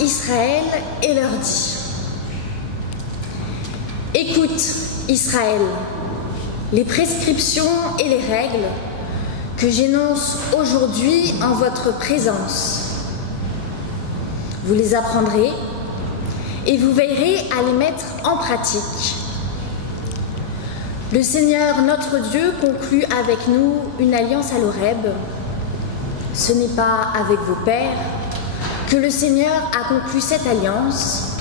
Israël et leur dit: Écoute, Israël, les prescriptions et les règles que j'énonce aujourd'hui en votre présence. Vous les apprendrez et vous veillerez à les mettre en pratique. Le Seigneur notre Dieu conclut avec nous une alliance à l'Horeb. Ce n'est pas avec vos pères que le Seigneur a conclu cette alliance,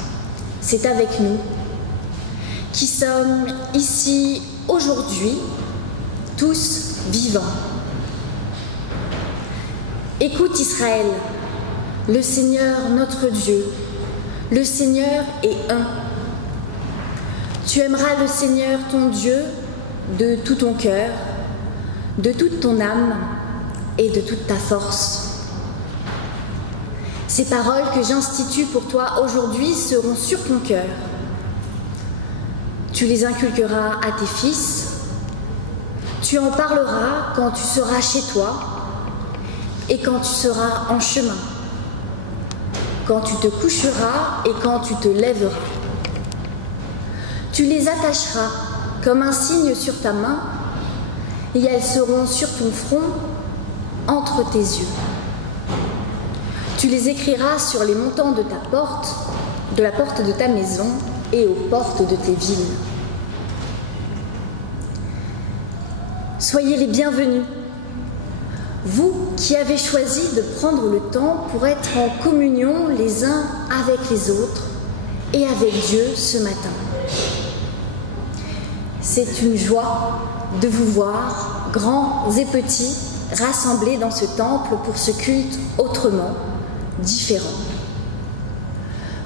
c'est avec nous, qui sommes ici aujourd'hui, tous vivants. Écoute Israël, le Seigneur notre Dieu, le Seigneur est un. Tu aimeras le Seigneur ton Dieu de tout ton cœur, de toute ton âme et de toute ta force. Ces paroles que j'institue pour toi aujourd'hui seront sur ton cœur. Tu les inculqueras à tes fils, tu en parleras quand tu seras chez toi et quand tu seras en chemin, quand tu te coucheras et quand tu te lèveras. Tu les attacheras comme un signe sur ta main et elles seront sur ton front, entre tes yeux. Tu les écriras sur les montants de ta porte, de la porte de ta maison et aux portes de tes villes. Soyez les bienvenus, vous qui avez choisi de prendre le temps pour être en communion les uns avec les autres et avec Dieu ce matin. C'est une joie de vous voir, grands et petits, rassemblés dans ce temple pour ce culte autrement, différent.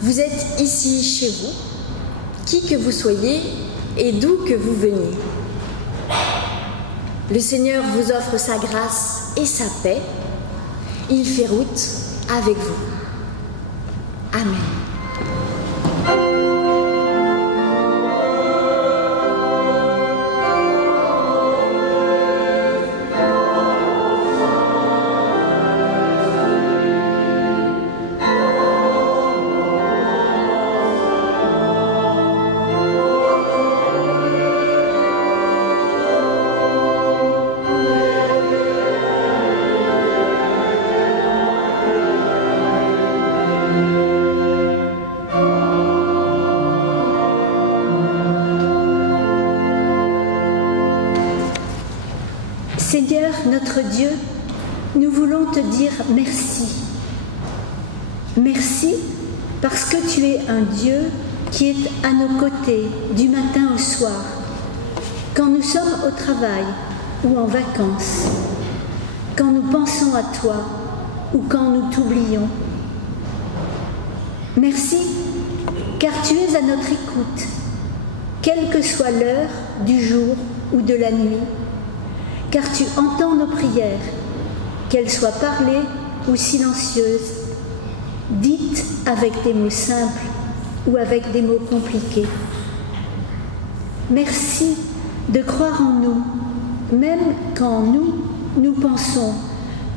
Vous êtes ici chez vous, qui que vous soyez et d'où que vous veniez. Le Seigneur vous offre sa grâce et sa paix. Il fait route avec vous. Amen. Seigneur notre Dieu, nous voulons te dire merci. Merci parce que tu es un Dieu qui est à nos côtés du matin au soir, quand nous sommes au travail ou en vacances, quand nous pensons à toi ou quand nous t'oublions. Merci car tu es à notre écoute, quelle que soit l'heure du jour ou de la nuit, car tu entends nos prières, qu'elles soient parlées ou silencieuses, dites avec des mots simples ou avec des mots compliqués. Merci de croire en nous, même quand nous pensons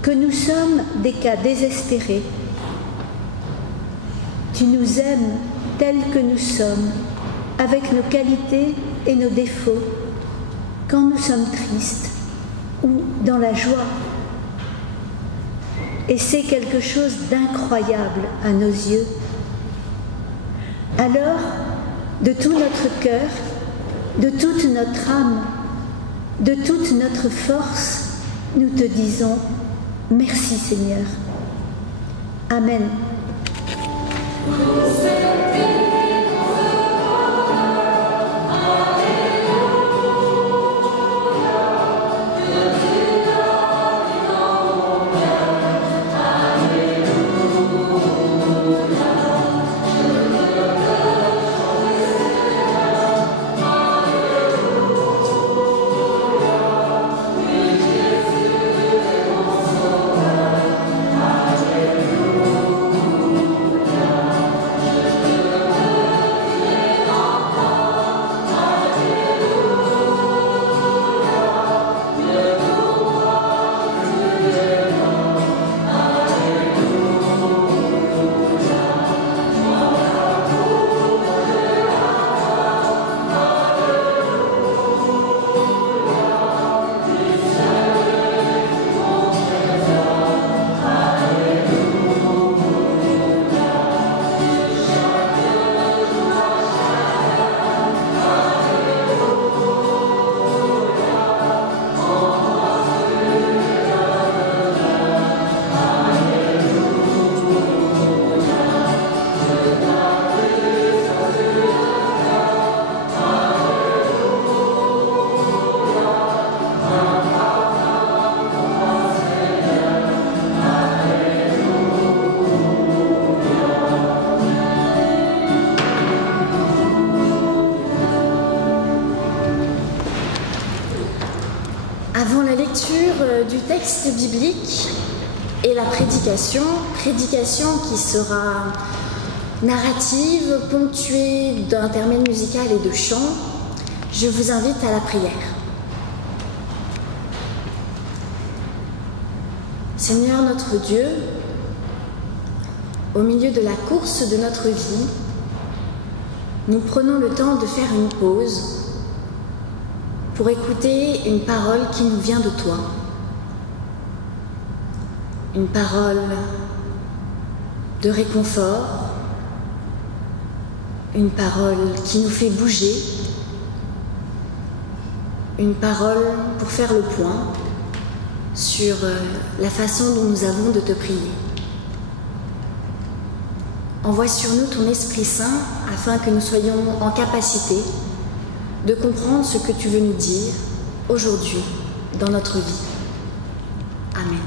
que nous sommes des cas désespérés. Tu nous aimes tels que nous sommes, avec nos qualités et nos défauts, quand nous sommes tristes ou dans la joie. Et c'est quelque chose d'incroyable à nos yeux. Alors, de tout notre cœur, de toute notre âme, de toute notre force, nous te disons merci Seigneur. Amen. lecture du texte biblique et la prédication qui sera narrative, ponctuée d'intermèdes musicaux et de chants, je vous invite à la prière. Seigneur notre Dieu, au milieu de la course de notre vie, nous prenons le temps de faire une pause pour écouter une parole qui nous vient de toi. Une parole de réconfort, une parole qui nous fait bouger, une parole pour faire le point sur la façon dont nous avons de te prier. Envoie sur nous ton Esprit Saint afin que nous soyons en capacité de comprendre ce que tu veux nous dire aujourd'hui dans notre vie. Amen.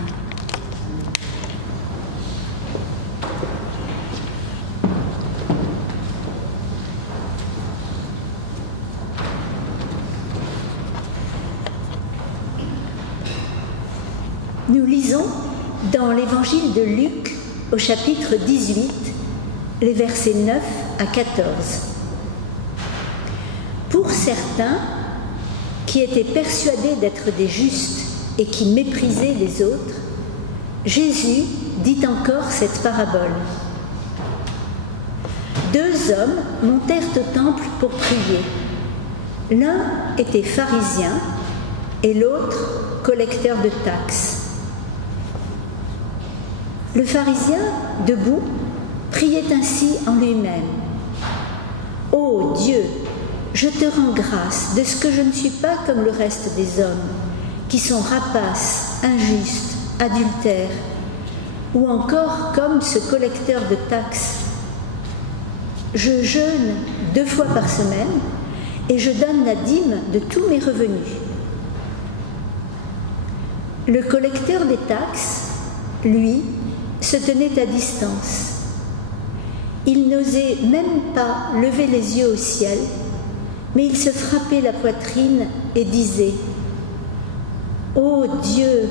Nous lisons dans l'évangile de Luc au chapitre 18, les versets 9 à 14. Pour certains qui étaient persuadés d'être des justes et qui méprisaient les autres, Jésus dit encore cette parabole. Deux hommes montèrent au temple pour prier. L'un était pharisien et l'autre collecteur de taxes. Le pharisien, debout, priait ainsi en lui-même. « Ô Dieu, je te rends grâce de ce que je ne suis pas comme le reste des hommes, qui sont rapaces, injustes, adultères, ou encore comme ce collecteur de taxes. Je jeûne 2 fois par semaine et je donne la dîme de tous mes revenus. » Le collecteur des taxes, lui, se tenait à distance. Il n'osait même pas lever les yeux au ciel, mais il se frappait la poitrine et disait « Ô Dieu,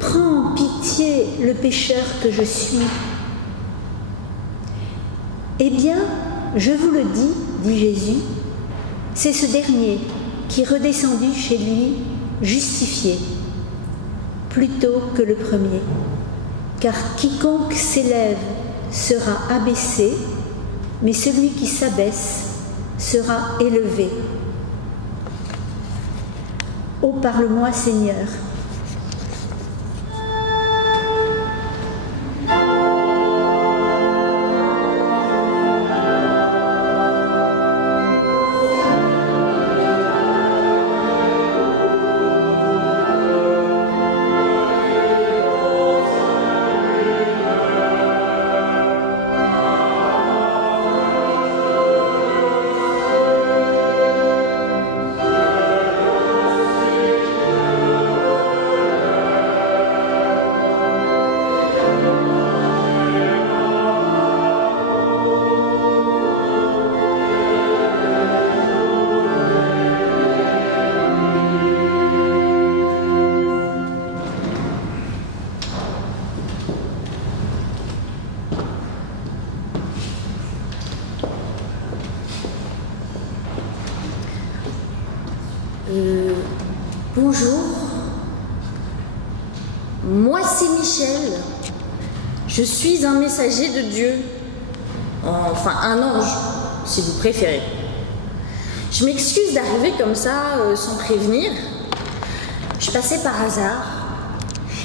prends en pitié le pécheur que je suis. » « Eh bien, je vous le dis, dit Jésus, c'est ce dernier qui est redescendu chez lui justifié, plutôt que le premier. Car quiconque s'élève sera abaissé, mais celui qui s'abaisse sera élevé. Ô parle-moi, Seigneur. Bonjour, moi c'est Michel, je suis un messager de Dieu, enfin un ange si vous préférez. Je m'excuse d'arriver comme ça sans prévenir, je passais par hasard,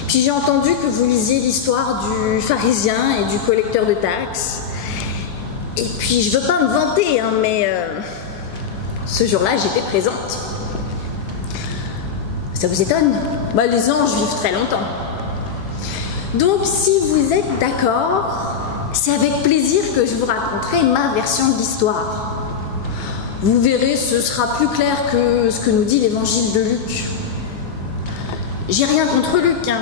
puis j'ai entendu que vous lisiez l'histoire du pharisien et du collecteur de taxes, et puis je veux pas me vanter, hein, mais ce jour-là j'étais présente. Ça vous étonne? Bah, les anges vivent très longtemps. Donc, si vous êtes d'accord, c'est avec plaisir que je vous raconterai ma version de l'histoire. Vous verrez, ce sera plus clair que ce que nous dit l'évangile de Luc. J'ai rien contre Luc, hein,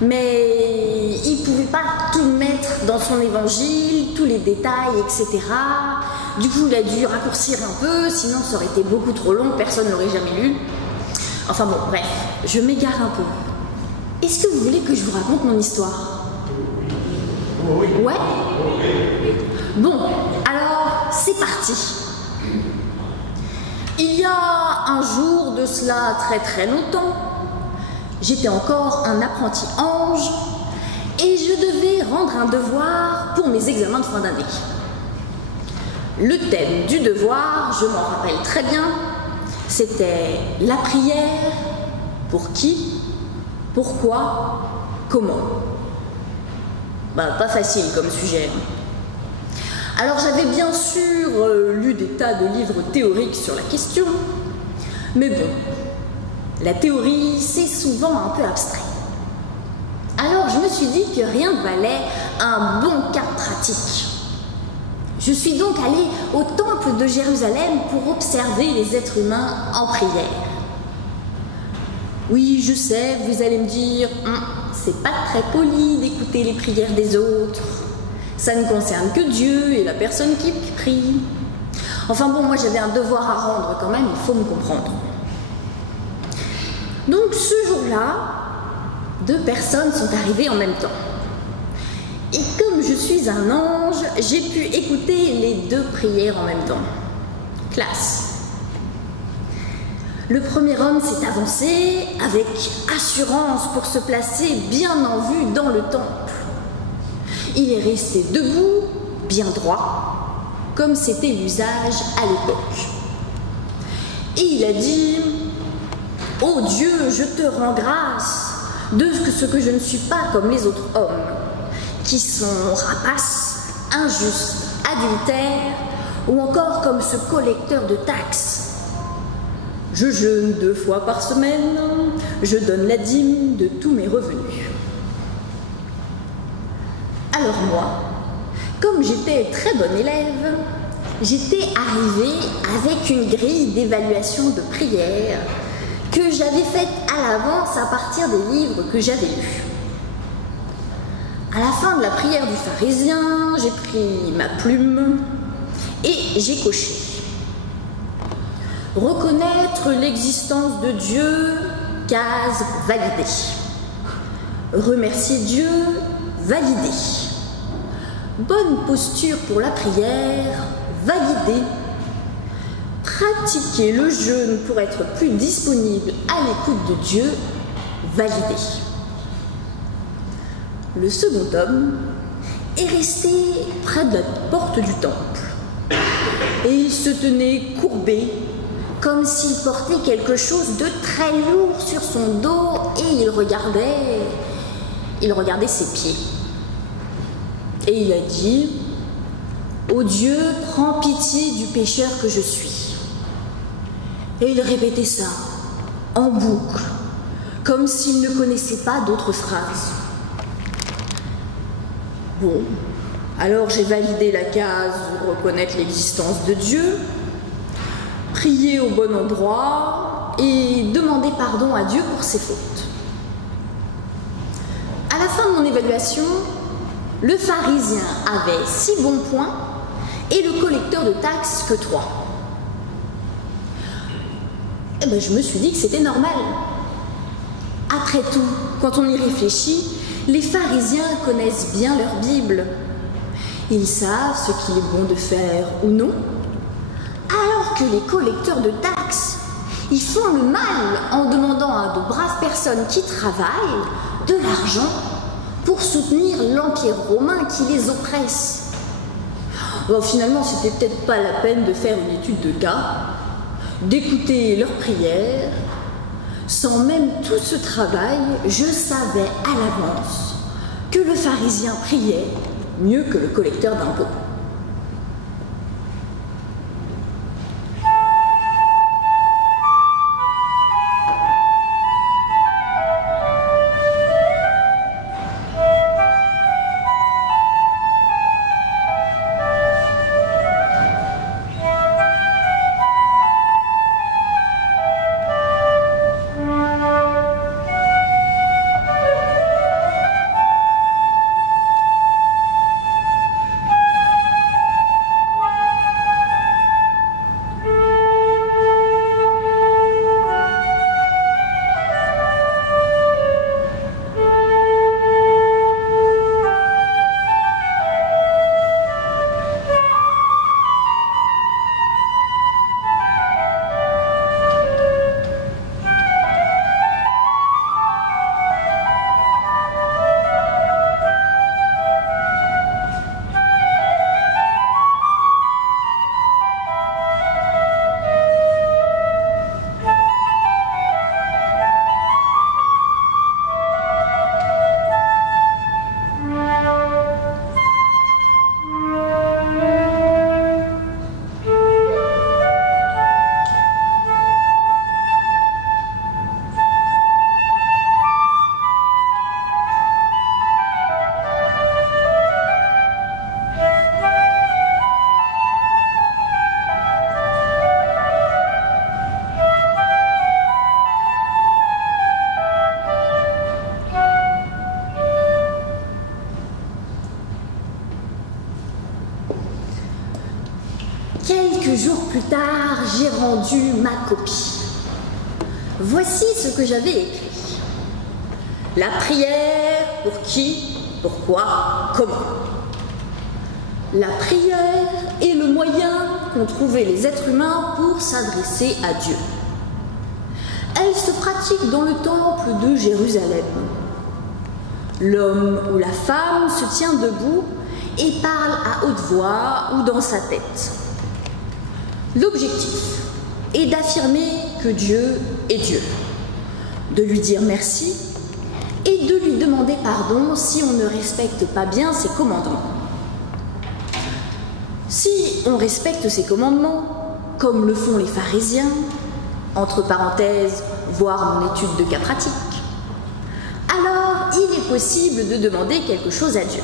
mais il ne pouvait pas tout mettre dans son évangile, tous les détails, etc. Du coup, il a dû raccourcir un peu, sinon ça aurait été beaucoup trop long, personne ne l'aurait jamais lu. Enfin bon, bref, je m'égare un peu. Est-ce que vous voulez que je vous raconte mon histoire? Ouais? Bon, alors, c'est parti. Il y a un jour de cela très très longtemps, j'étais encore un apprenti ange et je devais rendre un devoir pour mes examens de fin d'année. Le thème du devoir, je m'en rappelle très bien, c'était la prière. Pour qui? Pourquoi? Comment? Pas facile comme sujet. Alors j'avais bien sûr lu des tas de livres théoriques sur la question, mais bon, la théorie c'est souvent un peu abstrait. Alors je me suis dit que rien ne valait un bon cas pratique. Je suis donc allée au temple de Jérusalem pour observer les êtres humains en prière. Oui, je sais, vous allez me dire, c'est pas très poli d'écouter les prières des autres. Ça ne concerne que Dieu et la personne qui prie. Enfin bon, moi j'avais un devoir à rendre quand même, il faut me comprendre. Donc ce jour-là, 2 personnes sont arrivées en même temps. Et comme je suis un ange, j'ai pu écouter les 2 prières en même temps. Classe. Le premier homme s'est avancé avec assurance pour se placer bien en vue dans le temple. Il est resté debout, bien droit, comme c'était l'usage à l'époque. Et il a dit « Ô Dieu, je te rends grâce de ce que je ne suis pas comme les autres hommes, qui sont rapaces, injustes, adultères, ou encore comme ce collecteur de taxes. Je jeûne 2 fois par semaine, je donne la dîme de tous mes revenus. » Alors moi, comme j'étais très bonne élève, j'étais arrivée avec une grille d'évaluation de prière que j'avais faite à l'avance à partir des livres que j'avais lus. À la fin de la prière du pharisien, j'ai pris ma plume et j'ai coché. Reconnaître l'existence de Dieu, case validée. Remercier Dieu, validé. Bonne posture pour la prière, validé. Pratiquer le jeûne pour être plus disponible à l'écoute de Dieu, validé. Le second homme est resté près de la porte du temple et il se tenait courbé comme s'il portait quelque chose de très lourd sur son dos et il regardait ses pieds. Et il a dit « Ô Dieu, prends pitié du pécheur que je suis. » Et il répétait ça en boucle, comme s'il ne connaissait pas d'autres phrases. Bon, alors j'ai validé la case « Reconnaître l'existence de Dieu », prier au bon endroit et demander pardon à Dieu pour ses fautes. À la fin de mon évaluation, le pharisien avait 6 bons points et le collecteur de taxes que 3. Je me suis dit que c'était normal. Après tout, quand on y réfléchit, les pharisiens connaissent bien leur Bible. Ils savent ce qu'il est bon de faire ou non, alors que les collecteurs de taxes, ils font le mal en demandant à de braves personnes qui travaillent de l'argent pour soutenir l'Empire romain qui les oppresse. Bon, finalement, c'était peut-être pas la peine de faire une étude de cas, d'écouter leurs prières. Sans même tout ce travail, je savais à l'avance que le pharisien priait mieux que le collecteur d'impôts. Quelques jours plus tard, j'ai rendu ma copie. Voici ce que j'avais écrit. La prière, pour qui, pourquoi, comment. La prière est le moyen qu'ont trouvé les êtres humains pour s'adresser à Dieu. Elle se pratique dans le temple de Jérusalem. L'homme ou la femme se tient debout et parle à haute voix ou dans sa tête. L'objectif est d'affirmer que Dieu est Dieu, de lui dire merci et de lui demander pardon si on ne respecte pas bien ses commandements. Si on respecte ses commandements, comme le font les pharisiens, entre parenthèses, voir mon étude de cas pratique, alors il est possible de demander quelque chose à Dieu.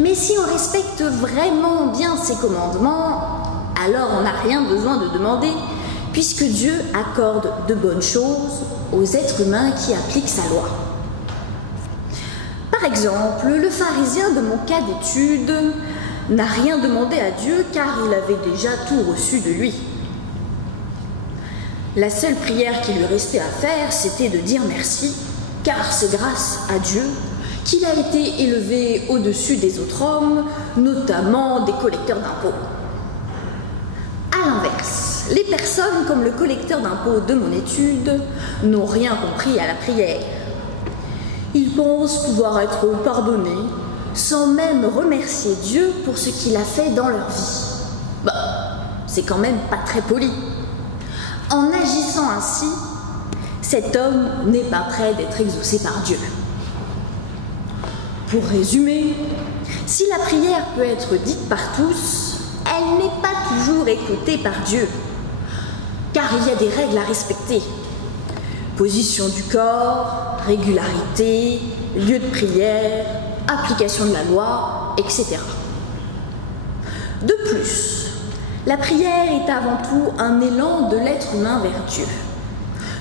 Mais si on respecte vraiment bien ses commandements, alors on n'a rien besoin de demander, puisque Dieu accorde de bonnes choses aux êtres humains qui appliquent sa loi. Par exemple, le pharisien de mon cas d'étude n'a rien demandé à Dieu car il avait déjà tout reçu de lui. La seule prière qui lui restait à faire, c'était de dire merci, car c'est grâce à Dieu qu'il a été élevé au-dessus des autres hommes, notamment des collecteurs d'impôts. À l'inverse, les personnes comme le collecteur d'impôts de mon étude n'ont rien compris à la prière. Ils pensent pouvoir être pardonnés sans même remercier Dieu pour ce qu'il a fait dans leur vie. C'est quand même pas très poli. En agissant ainsi, cet homme n'est pas prêt d'être exaucé par Dieu. Pour résumer, si la prière peut être dite par tous, elle n'est pas toujours écoutée par Dieu, car il y a des règles à respecter. Position du corps, régularité, lieu de prière, application de la loi, etc. De plus, la prière est avant tout un élan de l'être humain vers Dieu,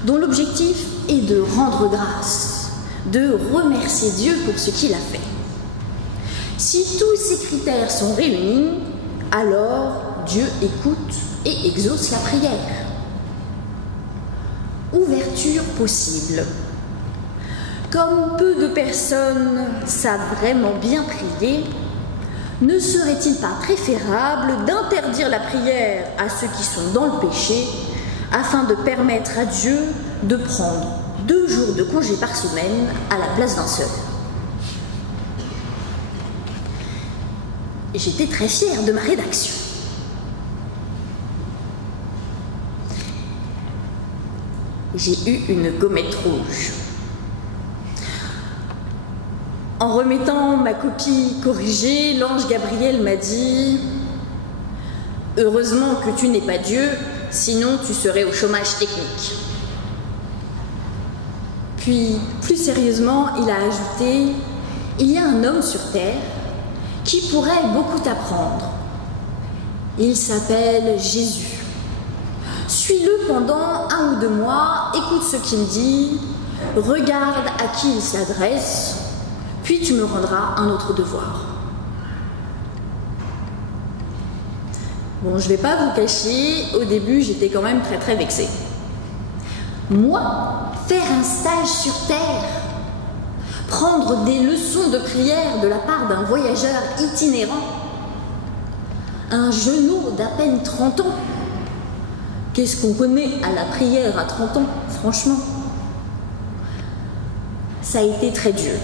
dont l'objectif est de rendre grâce, de remercier Dieu pour ce qu'il a fait. Si tous ces critères sont réunis, alors Dieu écoute et exauce la prière. Ouverture possible. Comme peu de personnes savent vraiment bien prier, ne serait-il pas préférable d'interdire la prière à ceux qui sont dans le péché afin de permettre à Dieu de prendre 2 jours de congé par semaine à la place d'un seul? Et j'étais très fière de ma rédaction. J'ai eu une gommette rouge. En remettant ma copie corrigée, l'ange Gabriel m'a dit « Heureusement que tu n'es pas Dieu, sinon tu serais au chômage technique. » Puis, plus sérieusement, il a ajouté « Il y a un homme sur terre qui pourrait beaucoup t'apprendre. Il s'appelle Jésus. Suis-le pendant 1 ou 2 mois, écoute ce qu'il dit, regarde à qui il s'adresse, puis tu me rendras un autre devoir. » Bon, je ne vais pas vous cacher, au début, j'étais quand même très vexée. Moi, faire un stage sur Terre, prendre des leçons de prière de la part d'un voyageur itinérant, un genou d'à peine 30 ans. Qu'est-ce qu'on connaît à la prière à 30 ans, franchement? Ça a été très dur.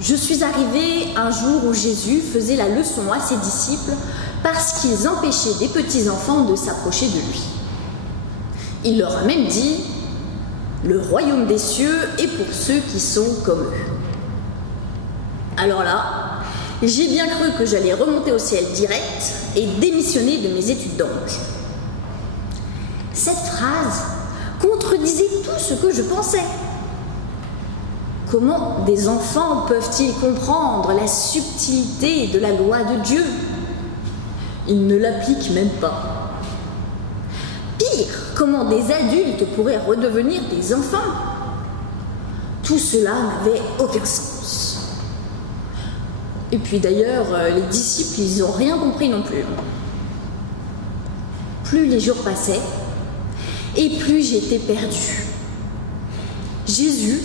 Je suis arrivée un jour où Jésus faisait la leçon à ses disciples parce qu'ils empêchaient des petits-enfants de s'approcher de lui. Il leur a même dit « Le royaume des cieux est pour ceux qui sont comme eux. » Alors là, j'ai bien cru que j'allais remonter au ciel direct et démissionner de mes études d'ange. Cette phrase contredisait tout ce que je pensais. Comment des enfants peuvent-ils comprendre la subtilité de la loi de Dieu? Ils ne l'appliquent même pas. Pire, comment des adultes pourraient redevenir des enfants? Tout cela n'avait aucun sens. Et puis d'ailleurs, les disciples, ils n'ont rien compris non plus. Plus les jours passaient, et plus j'étais perdue. Jésus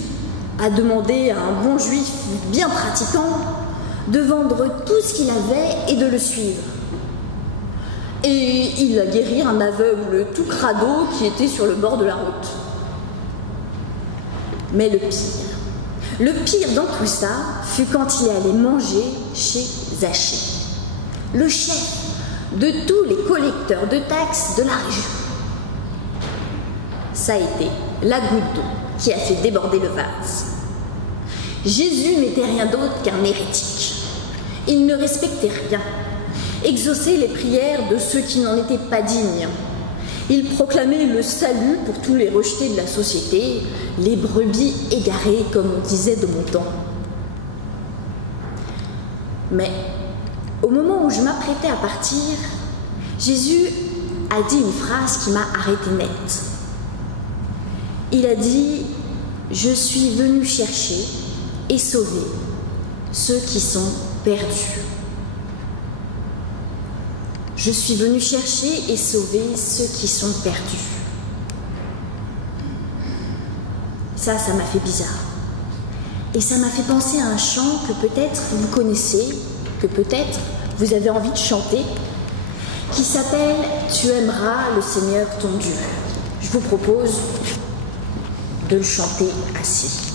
a demandé à un bon juif bien pratiquant de vendre tout ce qu'il avait et de le suivre. Et il a guéri un aveugle tout crado qui était sur le bord de la route. Mais le pire dans tout ça fut quand il est allé manger chez Zachée, le chef de tous les collecteurs de taxes de la région. Ça a été la goutte d'eau qui a fait déborder le vase. Jésus n'était rien d'autre qu'un hérétique. Il ne respectait rien, exauçait les prières de ceux qui n'en étaient pas dignes. Il proclamait le salut pour tous les rejetés de la société, les brebis égarées, comme on disait de mon temps. Mais au moment où je m'apprêtais à partir, Jésus a dit une phrase qui m'a arrêtée net. Il a dit « Je suis venu chercher et sauver ceux qui sont perdus. » Je suis venu chercher et sauver ceux qui sont perdus. Ça m'a fait bizarre. Et ça m'a fait penser à un chant que peut-être vous connaissez, que peut-être vous avez envie de chanter, qui s'appelle « Tu aimeras le Seigneur ton Dieu ». Je vous propose de le chanter assis.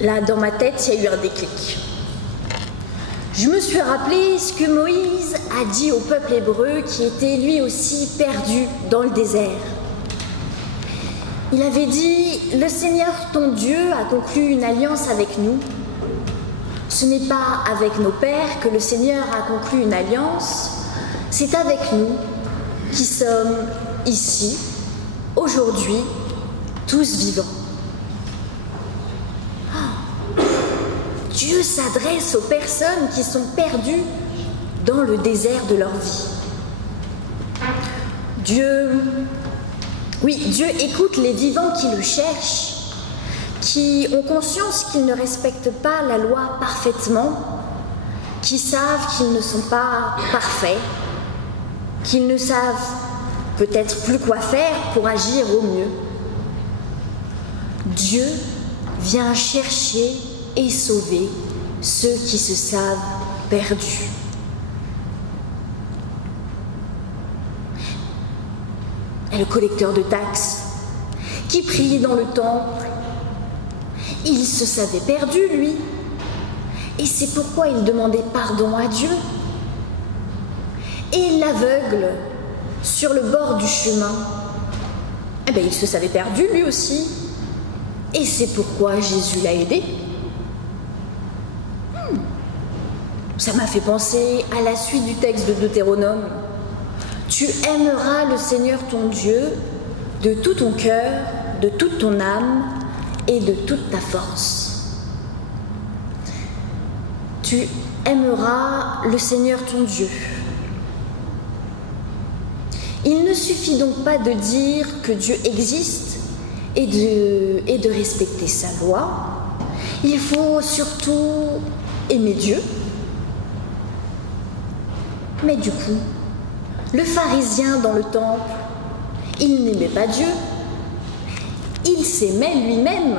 Là, dans ma tête, il y a eu un déclic. Je me suis rappelé ce que Moïse a dit au peuple hébreu qui était lui aussi perdu dans le désert. Il avait dit « Le Seigneur ton Dieu a conclu une alliance avec nous. Ce n'est pas avec nos pères que le Seigneur a conclu une alliance, c'est avec nous qui sommes ici, aujourd'hui, tous vivants. » Dieu s'adresse aux personnes qui sont perdues dans le désert de leur vie. Dieu écoute les vivants qui le cherchent, qui ont conscience qu'ils ne respectent pas la loi parfaitement, qui savent qu'ils ne sont pas parfaits, qu'ils ne savent peut-être plus quoi faire pour agir au mieux. Dieu vient chercher et sauver ceux qui se savent perdus. Et le collecteur de taxes, qui priait dans le temple. Il se savait perdu, lui, et c'est pourquoi il demandait pardon à Dieu. Et l'aveugle, sur le bord du chemin, eh bien, il se savait perdu, lui aussi, et c'est pourquoi Jésus l'a aidé. Ça m'a fait penser à la suite du texte de Deutéronome. Tu aimeras le Seigneur ton Dieu de tout ton cœur, de toute ton âme et de toute ta force. Tu aimeras le Seigneur ton Dieu. Il ne suffit donc pas de dire que Dieu existe et de respecter sa loi. Il faut surtout aimer Dieu. Mais du coup, le pharisien dans le temple, il n'aimait pas Dieu. Il s'aimait lui-même.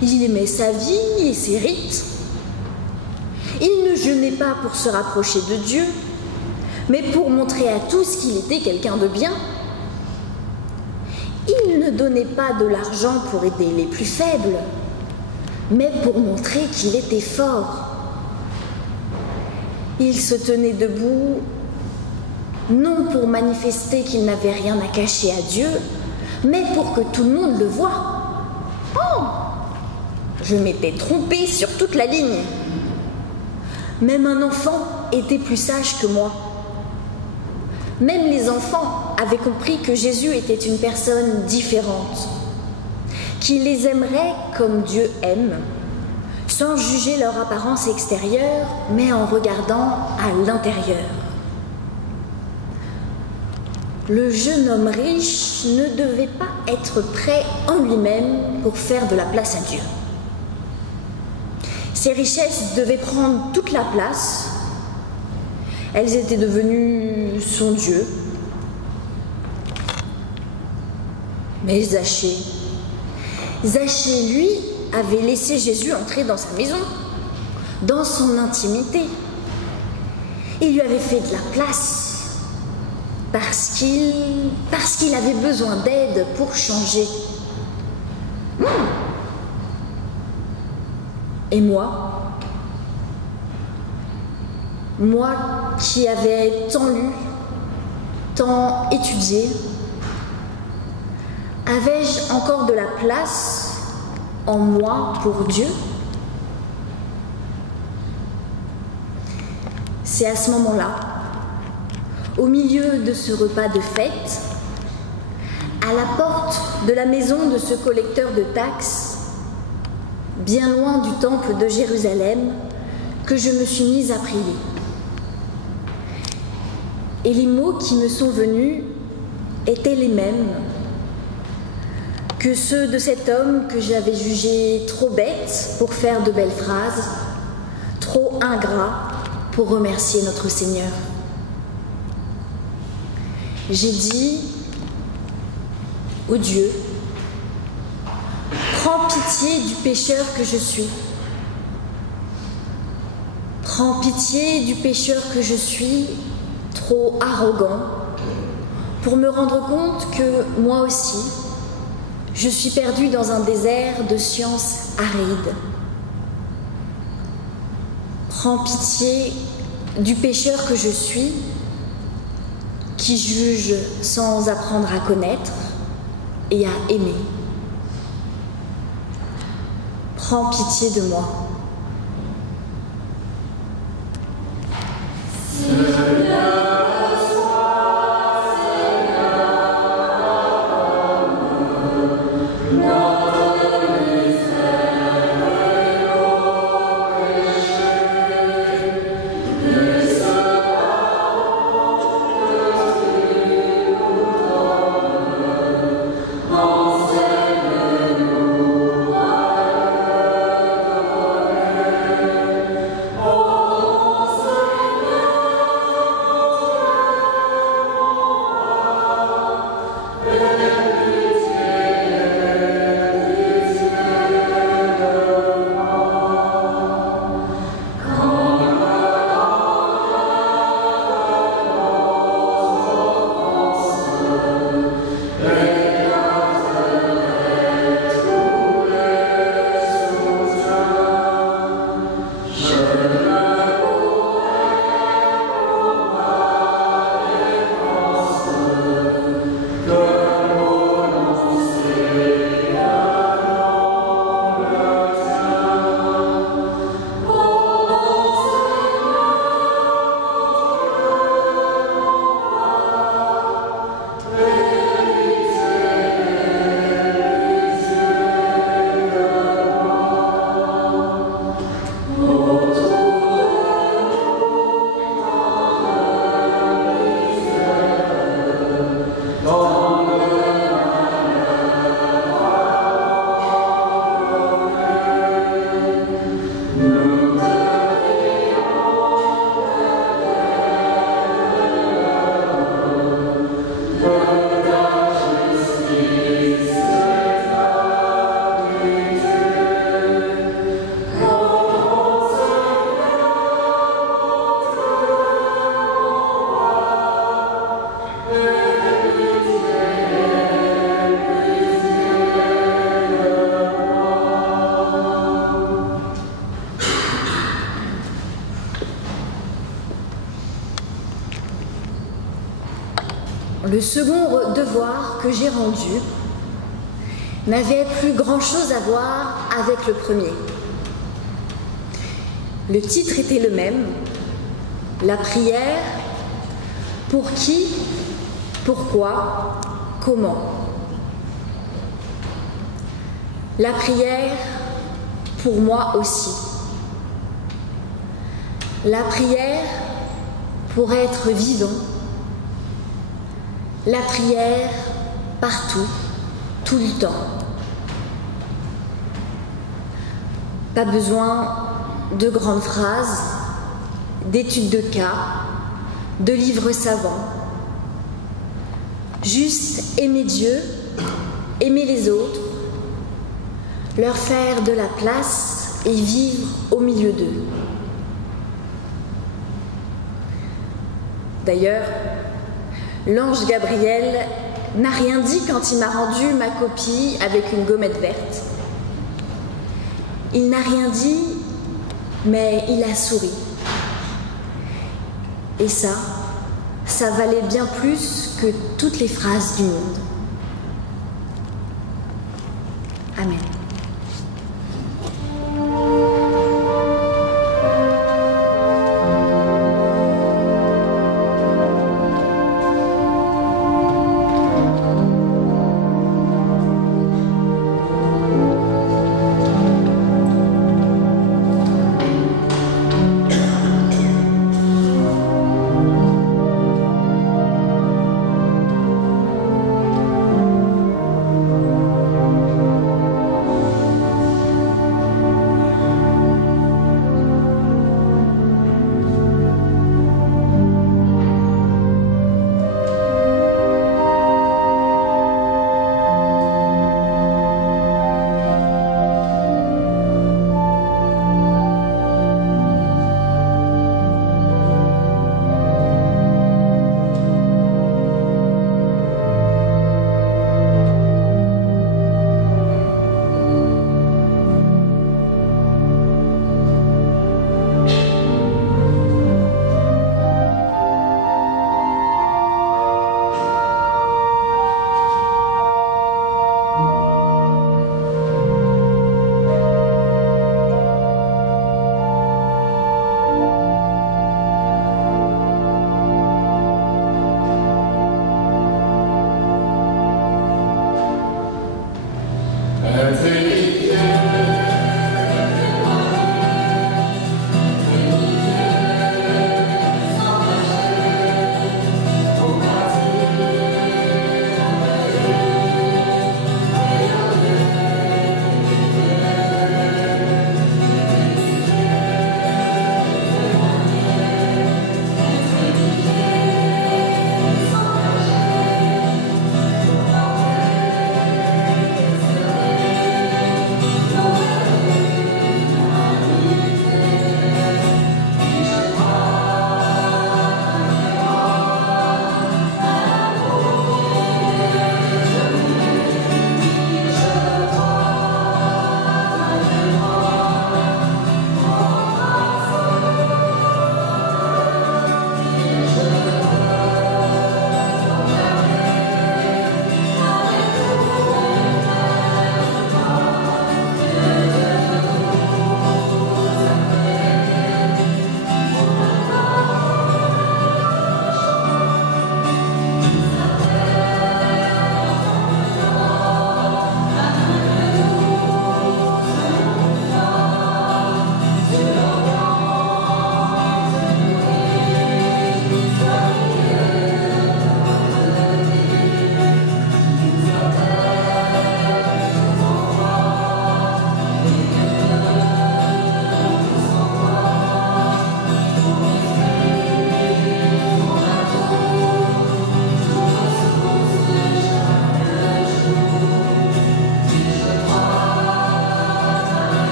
Il aimait sa vie et ses rites. Il ne jeûnait pas pour se rapprocher de Dieu, mais pour montrer à tous qu'il était quelqu'un de bien. Il ne donnait pas de l'argent pour aider les plus faibles, mais pour montrer qu'il était fort. Il se tenait debout, non pour manifester qu'il n'avait rien à cacher à Dieu, mais pour que tout le monde le voie. Oh, je m'étais trompée sur toute la ligne. Même un enfant était plus sage que moi. Même les enfants avaient compris que Jésus était une personne différente, qu'il les aimerait comme Dieu aime, sans juger leur apparence extérieure, mais en regardant à l'intérieur. Le jeune homme riche ne devait pas être prêt en lui-même pour faire de la place à Dieu. Ses richesses devaient prendre toute la place. Elles étaient devenues son Dieu. Mais Zachée, lui, avait laissé Jésus entrer dans sa maison, dans son intimité. Il lui avait fait de la place parce qu'il avait besoin d'aide pour changer. Et moi qui avais tant lu, tant étudié, avais-je encore de la place en moi pour Dieu? C'est à ce moment-là, au milieu de ce repas de fête, à la porte de la maison de ce collecteur de taxes, bien loin du temple de Jérusalem, que je me suis mise à prier. Et les mots qui me sont venus étaient les mêmes que ceux de cet homme que j'avais jugé trop bête pour faire de belles phrases, trop ingrat pour remercier notre Seigneur. J'ai dit, ô Dieu, prends pitié du pécheur que je suis. Prends pitié du pécheur que je suis, trop arrogant, pour me rendre compte que moi aussi, je suis perdue dans un désert de science aride. Prends pitié du pécheur que je suis, qui juge sans apprendre à connaître et à aimer. Prends pitié de moi. le second devoir que j'ai rendu n'avait plus grand-chose à voir avec le premier. Le titre était le même, la prière, pour qui, pourquoi, comment. La prière, pour moi aussi. La prière, pour être vivant. La prière, partout, tout le temps. Pas besoin de grandes phrases, d'études de cas, de livres savants. Juste aimer Dieu, aimer les autres, leur faire de la place et vivre au milieu d'eux. D'ailleurs, l'ange Gabriel n'a rien dit quand il m'a rendu ma copie avec une gommette verte. Il n'a rien dit, mais il a souri. Et ça valait bien plus que toutes les phrases du monde. Amen.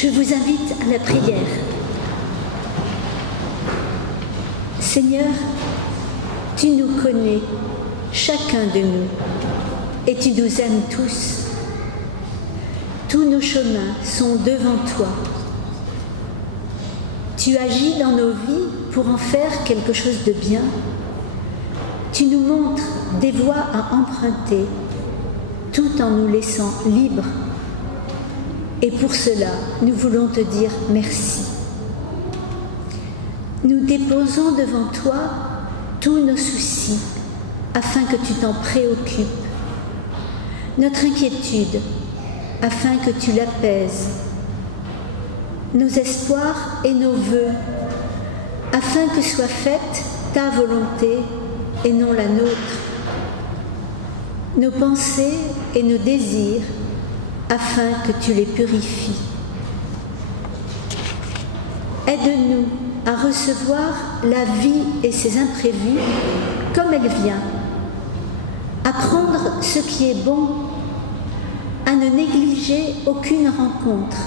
je vous invite à la prière. Seigneur, tu nous connais, chacun de nous, et tu nous aimes tous. Tous nos chemins sont devant toi. Tu agis dans nos vies pour en faire quelque chose de bien. Tu nous montres des voies à emprunter, tout en nous laissant libres. Et pour cela, nous voulons te dire merci. Nous déposons devant toi tous nos soucis, afin que tu t'en préoccupes. Notre inquiétude, afin que tu l'apaises. Nos espoirs et nos vœux, afin que soit faite ta volonté et non la nôtre. Nos pensées et nos désirs, afin que tu les purifies. Aide-nous à recevoir la vie et ses imprévus comme elle vient, à prendre ce qui est bon, à ne négliger aucune rencontre,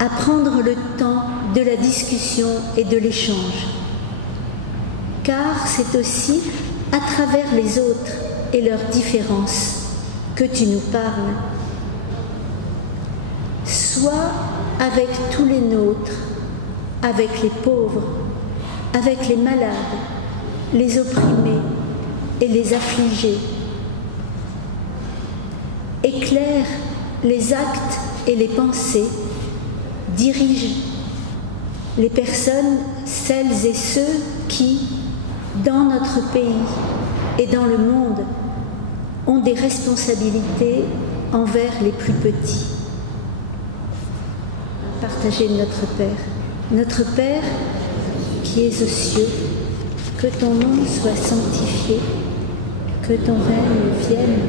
à prendre le temps de la discussion et de l'échange. Car c'est aussi à travers les autres et leurs différences que tu nous parles. Sois avec tous les nôtres, avec les pauvres, avec les malades, les opprimés et les affligés. Éclaire les actes et les pensées, dirige les personnes, celles et ceux qui, dans notre pays et dans le monde, ont des responsabilités envers les plus petits. Partagez notre Père. Notre Père qui es aux cieux, que ton nom soit sanctifié, que ton règne vienne,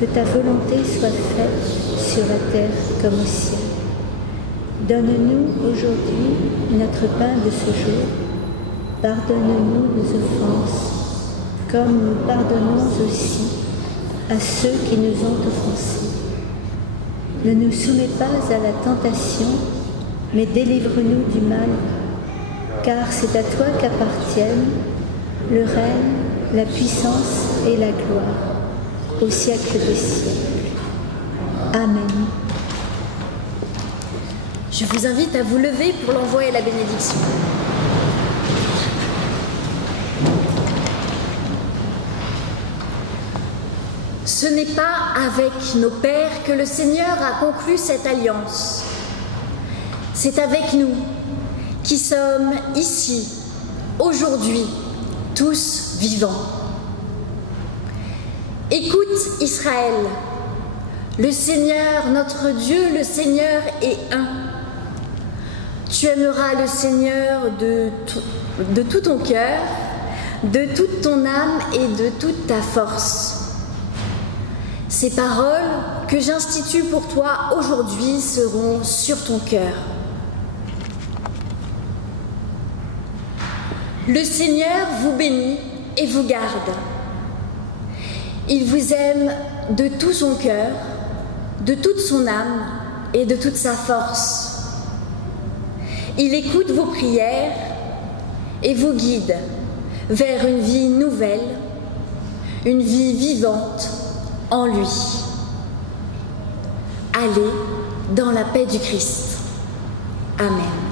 que ta volonté soit faite sur la terre comme au ciel. Donne-nous aujourd'hui notre pain de ce jour. Pardonne-nous nos offenses, comme nous pardonnons aussi à ceux qui nous ont offensés. Ne nous soumets pas à la tentation, mais délivre-nous du mal, car c'est à toi qu'appartiennent le règne, la puissance et la gloire, au siècle des siècles. Amen. Je vous invite à vous lever pour l'envoi et la bénédiction. Ce n'est pas avec nos pères que le Seigneur a conclu cette alliance. C'est avec nous qui sommes ici, aujourd'hui, tous vivants. Écoute Israël, le Seigneur, notre Dieu, le Seigneur est un. Tu aimeras le Seigneur de tout ton cœur, de toute ton âme et de toute ta force. Ces paroles que j'institue pour toi aujourd'hui seront sur ton cœur. Le Seigneur vous bénit et vous garde. Il vous aime de tout son cœur, de toute son âme et de toute sa force. Il écoute vos prières et vous guide vers une vie nouvelle, une vie vivante en lui. Allez dans la paix du Christ. Amen.